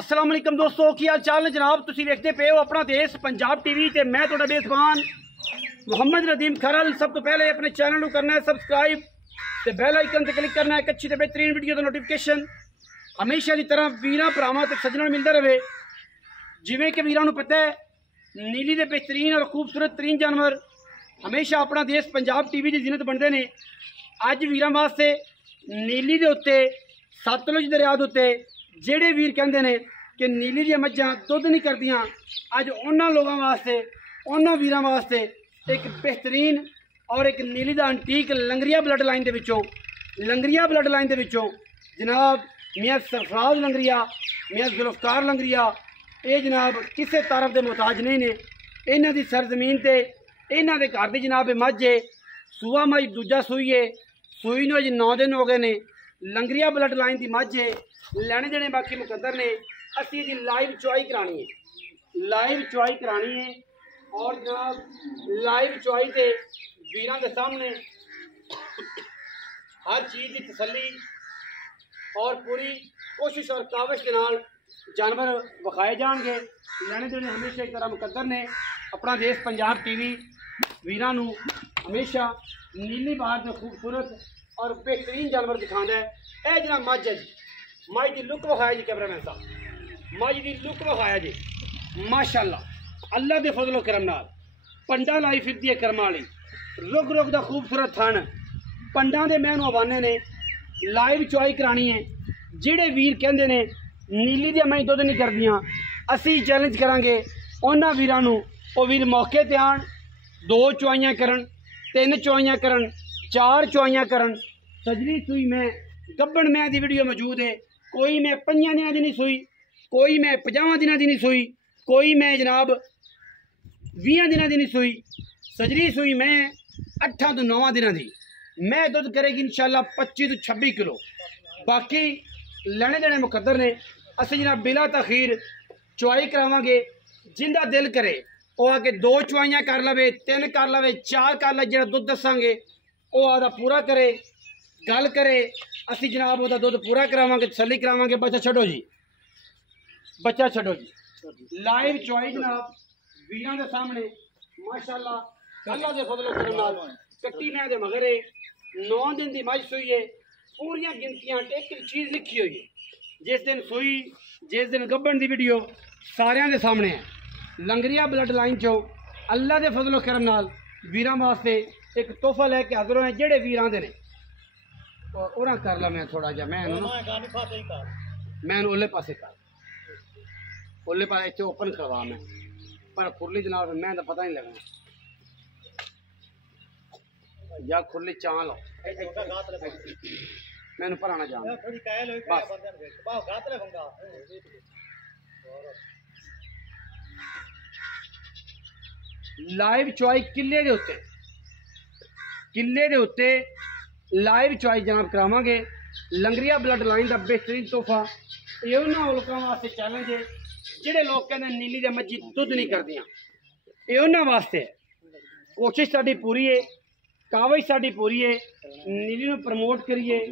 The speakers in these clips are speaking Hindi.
अस्सलाम वालेकुम दोस्तों, की हाल चाल ने जनाब। तुसीं देखते पे हो अपना देश पंजाब टीवी ते मैं तुहाडा मेज़बान मुहम्मद नदीम खरल। सब तो पहले अपने चैनल को करना है सबसक्राइब ते बैल आइकन ते क्लिक करना है एक अच्छी ते बेहतरीन वीडियो का नोटिफिकेशन हमेशा की तरह वीरां भरावां ते सज्जनां नूं मिलदा रहे। जिवें कि वीरां नूं पता है नीली दे बेहतरीन और खूबसूरत तरीन जानवर हमेशा अपना देश पंजाब टीवी की जिनत बनते हैं। अज वीरां वास्ते नीली दे उत्ते सतलुज दरिया दे उत्ते ਜਿਹੜੇ ਵੀਰ ਕਹਿੰਦੇ ਨੇ कि नीली दी मझां दुध नहीं करदियां, अज उन्हां लोगों वास्ते उन्हां वीरां वास्ते एक बेहतरीन और एक नीली दा अंटीक लंगरिया ब्लड लाइन दे विचों जनाब मियाँ सरफराज लंगरिया, मियाँ जुल्फकार लंगरिया, ये जनाब किसी तारफ के मुहताज नहीं ने। इन्हां दी सरजमीन ते इन्हां दे घर दी जनाब मझ है, सूआ मझ दूजा सूई है, सूई नूं अज 9 दिन हो गए ने। लंगरिया ब्लड लाइन की मझ है, लैने देने बाकी मुकद्दर ने। असी जी लाइव चुआई करानी है और जनाब लाइव चुआई ते वीरां के सामने हर चीज़ की तसल्ली और पूरी कोशिश और काविश के नाल जानवर विखाए जाएंगे। लैने देने हमेशा एक तरह मुकद्दर ने। अपना देश पंजाब टीवी वीरां नूं हमेशा नीली बाहर के खूबसूरत और बेहतरीन जानवर दिखाता है। यह जनाब मझ है जी, मझ की लुक विखाया जी कैमरामैन साहब, मझ की लुक विखाया जी माशाअल्लाह। अल्लाह के फजलो करम नाल पंडा लाई फिरदी है करम वाली, रुग रुग का खूबसूरत थन पंडा के मैं हवाने ने। लाइव चुआई करानी है। जिहड़े वीर कहते ने नीली दी मैं दुध नहीं करदियां, असी चैलेंज करांगे उन्हां वीरां नूं, ओ वीर मौके ते आण, 2 चुआइयां करन, 3 चुआइयां करन, 4 चुआइयां करन। सजरी सूई मैं गब्बन मैं दी वीडियो मौजूद है। कोई मैं 5 दिनां दी नहीं सूई, कोई मैं 50 दिनां दी नहीं सूई, कोई मैं जनाब 20 दिनां दी नहीं सूई। सजरी सूई मैं 8 तो 9 दिनां दी। मैं दुध करेगी इंशाल्लाह 25 तो 26 किलो। बाकी लेने देने मुकद्दर ने। असीं जनाब बिला तखीर चुआई करावांगे। जिंदा दिल करे वो आके 2 चुआइयां कर लवे, 3 कर लवे, 4 कर ले। जिहड़ा दुध दसांगे वो आदा पूरा करे, गल करे, असी जनाब वह दुध पूरा करावांगे, तसल्ली करावांगे। बच्चा छड्डो जी, बच्चा छड्डो जी। लाइव चुआई जनाब वीरां दे सामने माशाअल्लाह अल्लाह दे फजलो करम नाल कट्टी मैं दे मगर 9 दिन की मझ सूई है। पूरियां गिनतियां एक चीज़ लिखी हुई है। जिस दिन सूई जिस दिन गब्बन की वीडियो सारियां दे सामने है। लंगरिया ब्लड लाइन चो अल्लाह दे फजलो करम नाल वीरां वास्ते एक तोहफा लैके हाजिर होए। जेड़े वीर आंदे ने उरा कर ला, मैं थोड़ा जा मैं ओले पासे कर, ओले पास इतने ओपन करवा मैं, पर खुरली जनाब मैं तो पता नहीं लगना या खुरली चां लो मैंने भराना जान। लाइव चुआई किले दे उत्ते लाइव चुआई जनाब करावांगे। लंगरिया ब्लड लाइन का बेहतरीन तोहफा ये उन्होंने लोगों वास्ते चैलेंज है जिहड़े लोग कहते हैं नीली दे मझी दुध नहीं करदियां। ये उन्होंने वास्ते कोशिश साडी पूरी है, काविश साडी पूरी है, नीली नूं प्रमोट करिए।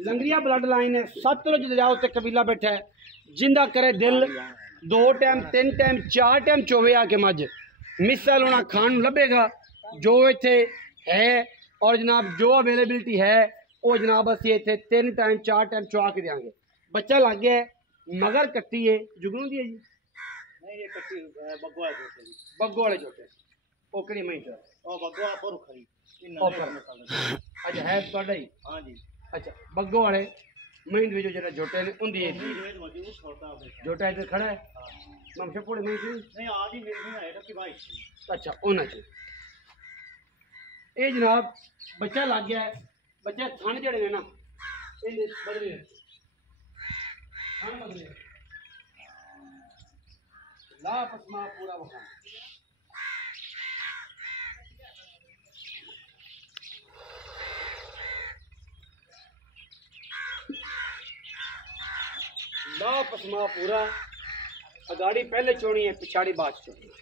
लंगरिया ब्लड लाइन है, सतलुज दरिया उत्ते कबीला बैठा है। जिंदा करे दिल 2 टाइम 3 टाइम 4 टाइम चोवे आके मझ मिसल होना खान नूं लभेगा जो इत्थे है। और जनाब जो अवेलेबिलिटी है वो जनाब असी इत्थे 3 टाइम 4 टाइम चुआ के देंगे। बच्चा लग गया है, मगर कट्टी है जुगनू दी है जी, नहीं ये कट्टी बग्गो वाले जोटे ओकड़ी मई तो ओ बग्गो पर खरी अच्छा है ਤੁਹਾਡਾ ही। हां जी अच्छा बग्गो वाले मई दे जो जरा जोटे ने उंदी है जोटा इधर खड़ा है ममशा पूरे मई नहीं आज ही मेरे में आएगा कि भाई अच्छा ओना च ये जनाब बच्चा लग गया है। बच्चे थन जड़े ने ना ये बदले थन बदले ला पसमा पूरा वखा ला पसमा पूरा। अगाड़ी पहले चोनी है, पिछाड़ी बात चोनी है।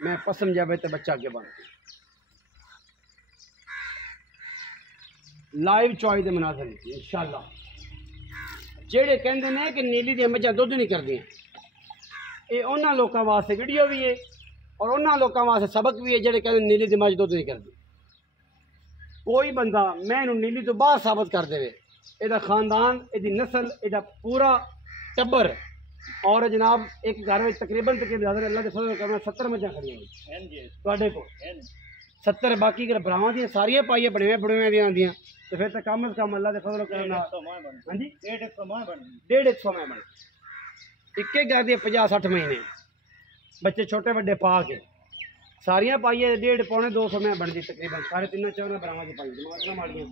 मैं पसम जावे तो बच्चा आगे बन। लाइव चॉइस दे मनाजर इंशाअल्लाह ਜਿਹੜੇ ਕਹਿੰਦੇ ਨੇ ਕਿ ਨੀਲੀ ਦੀਆਂ ਮੱਝਾਂ ਦੁੱਧ ਨਹੀਂ ਕਰਦੀਆਂ, ਇਹ ਉਹਨਾਂ ਲੋਕਾਂ ਵਾਸਤੇ ਵੀਡੀਓ ਵੀ ਹੈ ਔਰ ਉਹਨਾਂ ਲੋਕਾਂ ਵਾਸਤੇ ਸਬਕ ਵੀ ਹੈ ਜਿਹੜੇ ਕਹਿੰਦੇ ਨੀਲੀ ਦੀ ਮੱਝ ਦੁੱਧ ਨਹੀਂ ਕਰਦੀ। ਕੋਈ ਬੰਦਾ ਮੈਂ ਇਹਨੂੰ ਨੀਲੀ ਤੋਂ ਬਾਹਰ ਸਾਬਤ ਕਰ ਦੇਵੇ, ਇਹਦਾ ਖਾनदान, ਇਹਦੀ नस्ल, ਇਹਦਾ पूरा टब्बर और जनाब एक घर में तकरीबन अल्लाह के फजल करना 70 मझां खड़ियां तुहाडे को 70, बाकी अगर भरावां दी सारियां पाइए बड़े दी आंदियां तो फिर तो कम से कम अल्लाह के फजल करना हां जी 150 मैं बन एक घर दे 50-60 महीने बच्चे छोटे बड़े पा के सारियां पाइए 1.5 पौने 200 मैं बनती तकरीबन सारे 3-4 भरावां दी पाई मालियां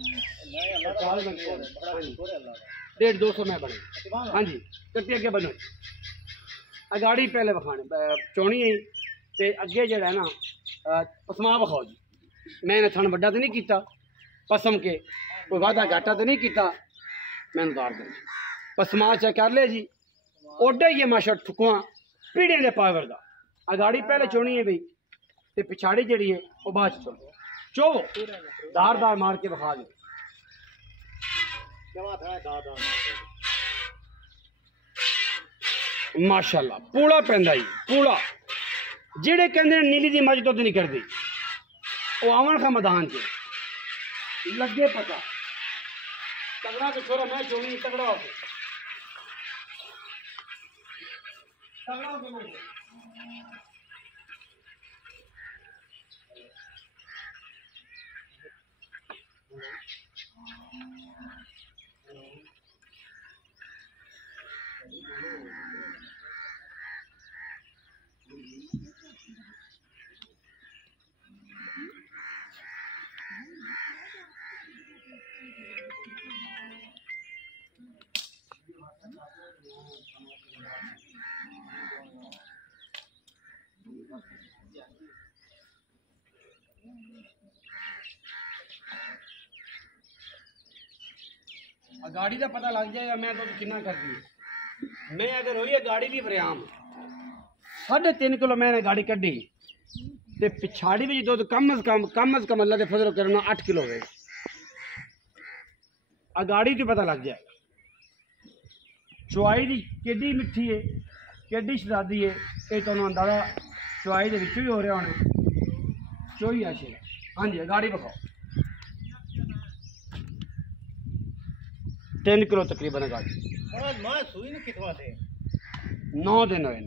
1.5-200 मैं बने हाँ जी। कट्टी अगे बनो गाड़ी पहले विखाने चौनी है तो अगे जड़ा ना पसमा विखाओ जी। मैं थन वड्डा तो नहीं किया पसम के कोई वादा घाटा तो नहीं किया, मैं उतार दें पसमा चेक कर ले जी ओडा ही है माशा ठुकुआ पीढ़ियों के पावर का। गाड़ी पहले चौनी है बई तो पिछाड़ी जड़ी है वो बाद चोवो दार मार के विखा दो। माशाअल्लाह पूड़ा पैंदा ही पूड़ा। जेड़े कहते नीली दी मझ दुध नहीं करती वो आवन का मैदान च लगे पता तगड़ा तो छोरा मैं चोनी तगड़ा होके गाड़ी का पता लग जाएगा मैं दुध कितना करती है। मैं अगर हुई है गाड़ी की वरियाम 3.5 किलो मैंने गाड़ी कढ़ी तो पिछाड़ी भी दुध कम अज कम अल्लाह के फजल करना 8 किलो हो। गाड़ी तो पता लग जाएगा चुआई की केडी मिठी है केडी शरादी है ये तो अंदाजा चुआई के भी हो रहा होने चोई आशे। हाँ जी गाड़ी विखाओ 3 किलो तकरीबन गाड़ी 9 दिन हुए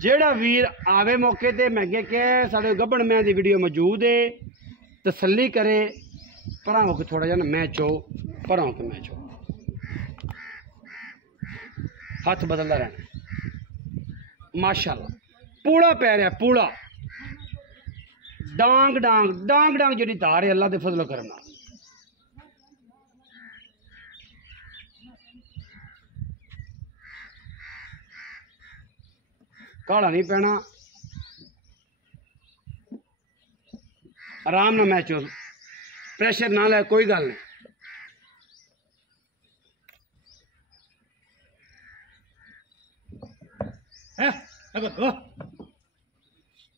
जेड़ा वीर आवे मौके ते महंगे के साढ़े गब्बन मैं दी वीडियो मौजूद है तसल्ली करे भराओ के थोड़ा जा ना मैं चो भराओ के मैं चो हाथ बदलता रहना माशाल्लाह पूड़ा पै रहा पूड़ा डांग डांग डांग डांग जी धार है अल्लाह के फजल करना। काला नहीं पैना आराम ना मैच हो प्रेशर ना ले कोई गल नहीं।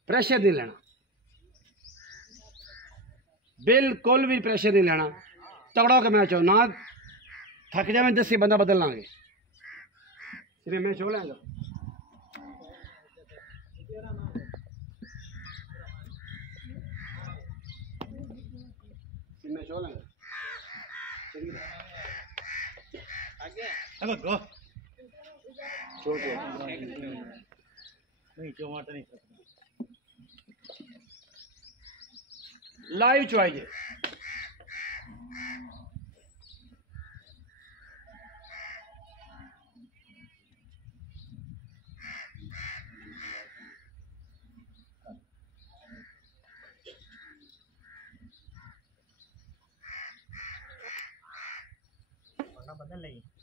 प्रेशर नहीं लेना बिल्कुल भी प्रेशर नहीं लेना तगड़ा के मैच हो ना थक जाए 10 बंदा बदल लांगे सिर्फ मैच हो लेंगे। लाइव चुआइए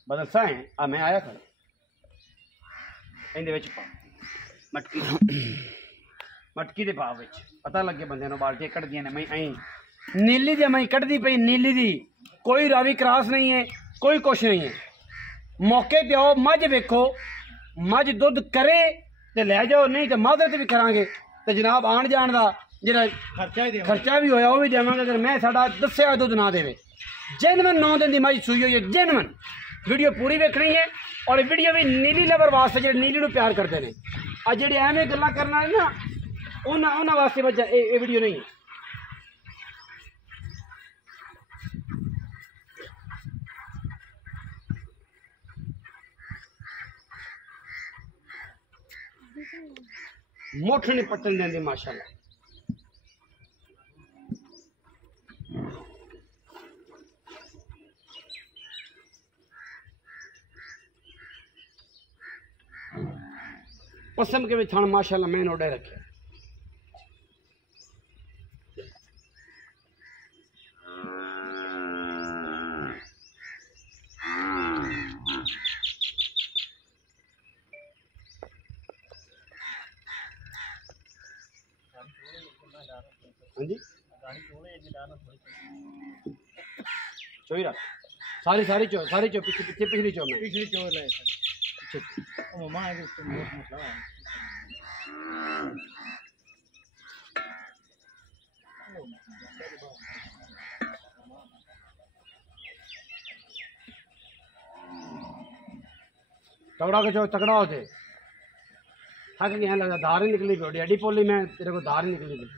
बदल सा है आ मैं आया खड़ा इहदे विच पा मटकी मटकी दे पा विच पता लगे बंदे नूं बाल्टियां कढ़दियां ने मैं आई नीली दी मैं कढ़दी पई नीली दी कोई रावी क्रॉस नहीं है कोई कुछ नहीं है। मौके ते आओ मझ वेखो मझ दुध करे ते लै जाओ नहीं तो मादरत भी करांगे ते जनाब आन जान दा ਜਿਹੜਾ ਖਰਚਾ ਵੀ ਹੋਇਆ ਉਹ ਵੀ ਦੇਵਾਂਗੇ। ਅਗਰ ਮੈਂ ਸਾਡਾ ਦੱਸਿਆ ਦੁੱਧ ਨਾ ਦੇਵੇ, जेनवन 9 दिन की मई सूई हुई है, जेनवन। वीडियो पूरी वेखनी है और वीडियो भी नीली लवर वास्ते जो नीली नूं प्यार करते हैं, और जो एवें गल्लां करना है ना उन्होंने वास्ते बच्चा ये वीडियो नहीं है। मुठ नहीं पट्टन देंदी माशाल्लाह। पसम के भी थान माशाल्लाह मैंने ओडे रखे। हाँ जी चोई रख सारी सारी चो पीछे पीछे पिछली चो में पिछली चो ले मम्मा है कि मतलब तगड़ा के जो तगड़ा होते थक गया लगा धार ही निकली पड़ी अड्डी पोली में तेरे को धार ही निकली पड़ी।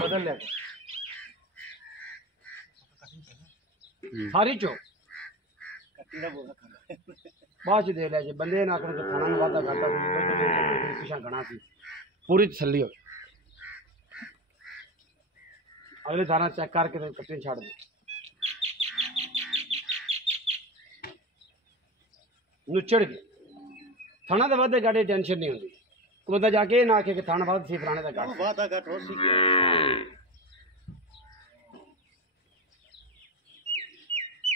बदल ले सारी चो बाद दे ले बंदे ना कर खाना ना वादा खाता पिछा घना सी पूरी तसली हो। अगले दाना चेक करके कट्टी छाड़ दे नुचड़ के थाना तो वादे गाड़ी टेंशन नहीं होती। बंदा जाके ना आखे कि थाना वाद सी फलाने का घाट हो सी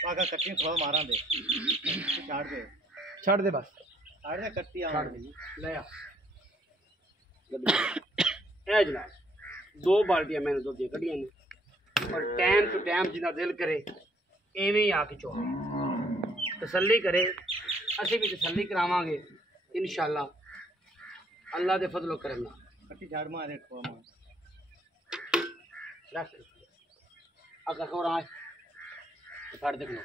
पाका कट्टी थोड़ा मारा दे छाड़ दे बस छाड़ दे कट्टी छाड़ दे ले आ ए जनाब 2 बाल्टियां मैंने दुध दी कढ़ियां ने और टाइम टू टाइम जिन्ना दिल करे एवें ही आके चो तसल्ली करे असी भी तसल्ली करावांगे इंशाअल्लाह अल्लाह दे फजलो करना। कट्टी झाड़ मारे खो मार रख अगर और आ फाड़ देखना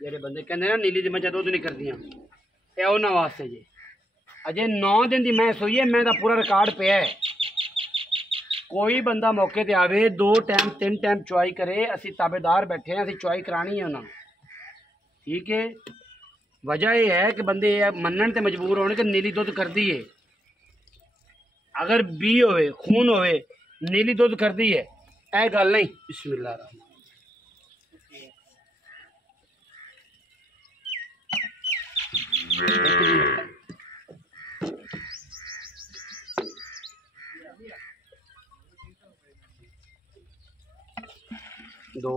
जेरे बंदे कहते ना नीली दी मजा दुध नहीं करदियां ए उन्हां वास्ते जी। अजे 9 दिन दी मैं सोई है, मैं दा पूरा रिकॉर्ड पिया है। कोई बंदा मौके ते आवे 2 टाइम 3 टाइम चुआई करे, असी ताबेदार बैठे हैं, असी चुआई करानी है उन्होंने ठीक है। वजह यह है कि बंदे मनन ते मजबूर होने कि नीली दुध करती है। अगर बी होवे खून होवे नीली दुध करती है ऐ गल नहीं। बिस्मिल्लाह रहमान दो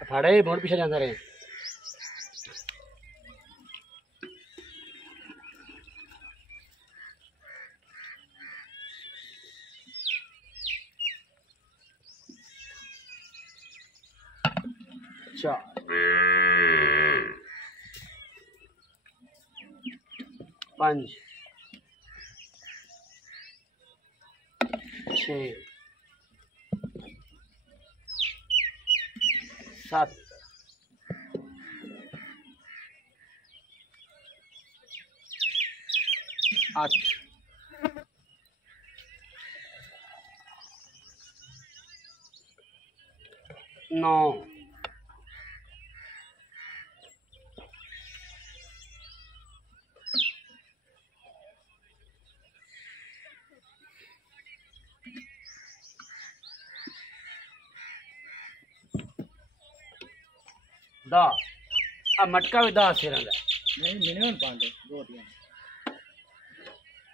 फाड़े बहुत पीछे जाता रहे। चार 5 6 7 8 9 10 दा आ मटका भी 10 सिरां दा नहीं मिनिमम 5 गोटियां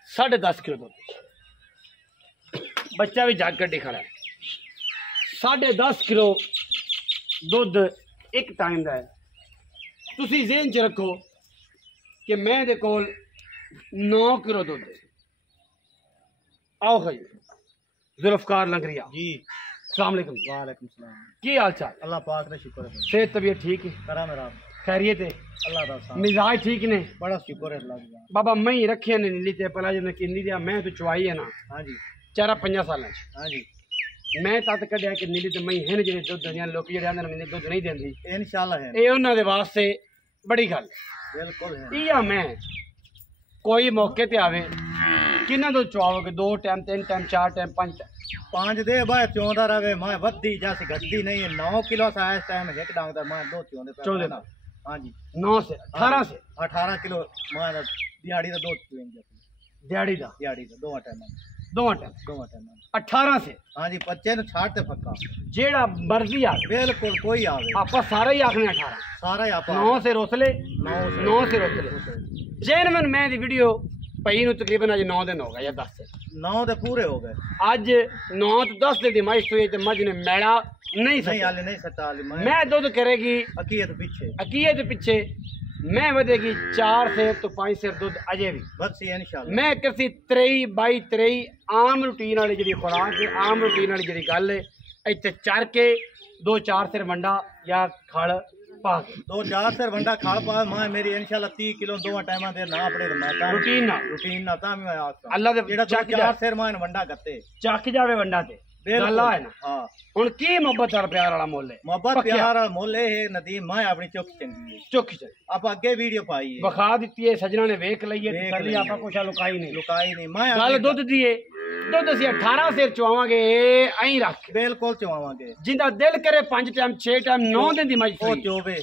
10.5 किलो दुध बच्चा भी जग कड्डी खड़ा है 10.5 किलो दुध एक टाइम का है तुसी ज़हन च रखो कि मैं दे कोल 9 किलो दुध है आओ भाई जुल्फकार लंगरिया जी अस्सलाम वालेकुम वालेकुम सलाम की हाल चाल अल्लाह पाक का शुक्र है सेहत तबीयत ठीक है करा मेरा खैरियत है अल्लाह दा साथ मिजाज ठीक ने बड़ा शुक्र है अल्लाह का बाबा मैं ही रखे ने नीली ते पला जने किन्नी दिया मैं तो चुवाई है ना हां जी 4-5 साल हां जी मैं तद कढ़िया कि नीली ते मैं है ने जेडे दुध दियां लोग जेडे आंदे ने दुध नहीं देंदी इंशाल्लाह है ये उन्हां दे वास्ते बड़ी गल बिल्कुल है इया मैं कोई मौके ते आवे किन्ना दुध चुवाओगे 2 टाइम 3 टाइम 4 टाइम 5 टाइम 5 दे भाई चौंदा रहे मैं वद्दी जासी घटदी नहीं 9 किलो सा इस टाइम एक डांग दा मैं 2 चौंदे ना हां जी 9 से 18 से 18 किलो मैं दिहाड़ी दा 2 चुएंगे दिहाड़ी दा 2 टाइम 18 से हां जी बच्चे नु छाड़ ते पक्का जेड़ा मर्जी आ बिल्कुल कोई आवे आपा सारा ही आखने 18 सारा ही आपा 9 से रोसले 9 से रोसले जेनमन मैं दी वीडियो पई नु तकरीबन आज 9 दिन हो गए या 10 से 9 दे पूरे हो गए आज 9 तो 10 दिन दी माइश हुई ते मज ने मैड़ा नहीं नहीं सका हाले नहीं सता हाले मैं दुध करेगी अकीयत पीछे अकीयत पीछे मैं वधेगी 4 से तो 5 से दूध अजे भी बस ये इंशाल्लाह मैं करसी 23 आम रूटीन वाली जी खुराक है आम रूटीन वाली जी गल है इतने चर के 2-4 सिर वंडा या खड़ पा के 2-4 सिर वंडा खाल पा मैं मेरी इंशाल्लाह 30 किलो 2 टाइम दे ना पड़े मैं रूटीन ना ता मैं आखता अल्लाह दे जेड़ा चक 4 सिर मैं वंडा करते चक जावे वंडा ते गल है ना हां हुन की मोहब्बत और प्यार वाला मोल है मोहब्बत प्यार वाला मोल है नदीम मैं अपनी चौकी चंगी है चौकी चल आप आगे वीडियो पाई है बखा दी है सजना ने वेख लई है तसल्ली आपा कुछ लुकाई नहीं मैं गल दुध दी है दुध ਅਸੀਂ 18 ਸਿਰ ਚਵਾਵਾਂਗੇ ਐਂ ਰੱਖ ਬਿਲਕੁਲ ਚਵਾਵਾਂਗੇ ਜਿੰਦਾ ਦਿਲ ਕਰੇ 5 ਟਾਈਮ 6 ਟਾਈਮ 9 ਦਿਨ ਦੀ ਮੱਝ ਉਹ ਚੋਵੇ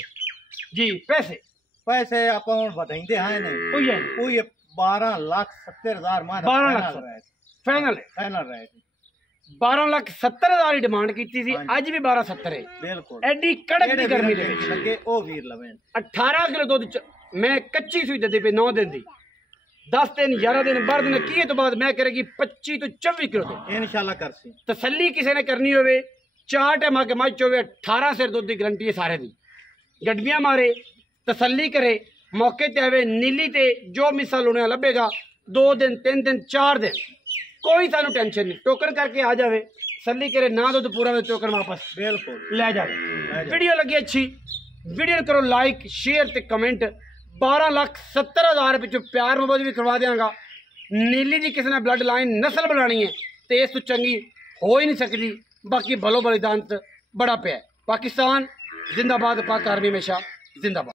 ਜੀ ਪੈਸੇ ਆਪਾਂ ਹੁਣ ਵਧਾਈਂਦੇ ਹਾਂ ਨੇ ਕੋਈ 12,70,000 ਮਾਰ 12 ਲੱਖ ਫਾਈਨਲ ਰਹੇ 12,70,000 ਦੀ ਡਿਮਾਂਡ ਕੀਤੀ ਸੀ ਅੱਜ ਵੀ 12,70 ਹੈ ਬਿਲਕੁਲ ਐਡੀ ਕੜਕ ਦੀ ਗਰਮੀ ਦੇ ਵਿੱਚ ਲੱਗੇ ਉਹ ਵੀਰ ਲਵੇਂ 18 ਕਿਲੋ ਦੁੱਧ ਮੈਂ ਕੱਚੀ ਸੂਈ ਦਿੱਤੀ ਪਈ 9 ਦਿਨ ਦੀ 10 दिन 11 दिन 12 दिन की तो बाद मैं करेगी 25 तो 24 किलो तो इंशाल्लाह करसी तसल्ली किसी ने करनी होवे 4 टाइम आके मझ होवे 18 सिर दुध की गारंटी है सारे दी गड्डियां मारे तसल्ली करे मौके ते आवे नीली ते जो मिसाल होने लभेगा 2 दिन 3 दिन 4 दिन कोई सानू टेंशन नहीं टोकन करके आ जावे तसल्ली करे ना दुध पूरा वे टोकन वापस बिल्कुल ले जावे वीडियो लगी अच्छी वीडियो करो लाइक शेयर ते कमेंट 12,70,000 पिछू प्यार मोहब्बत भी करवा देंगा नीली जी किसी ने ब्लड लाइन नस्ल बनानी है तो इस तो चंगी हो ही नहीं सकती बाकी भलो बलिदान बड़ा पे है पाकिस्तान जिंदाबाद पाक आर्मी हमेशा जिंदाबाद।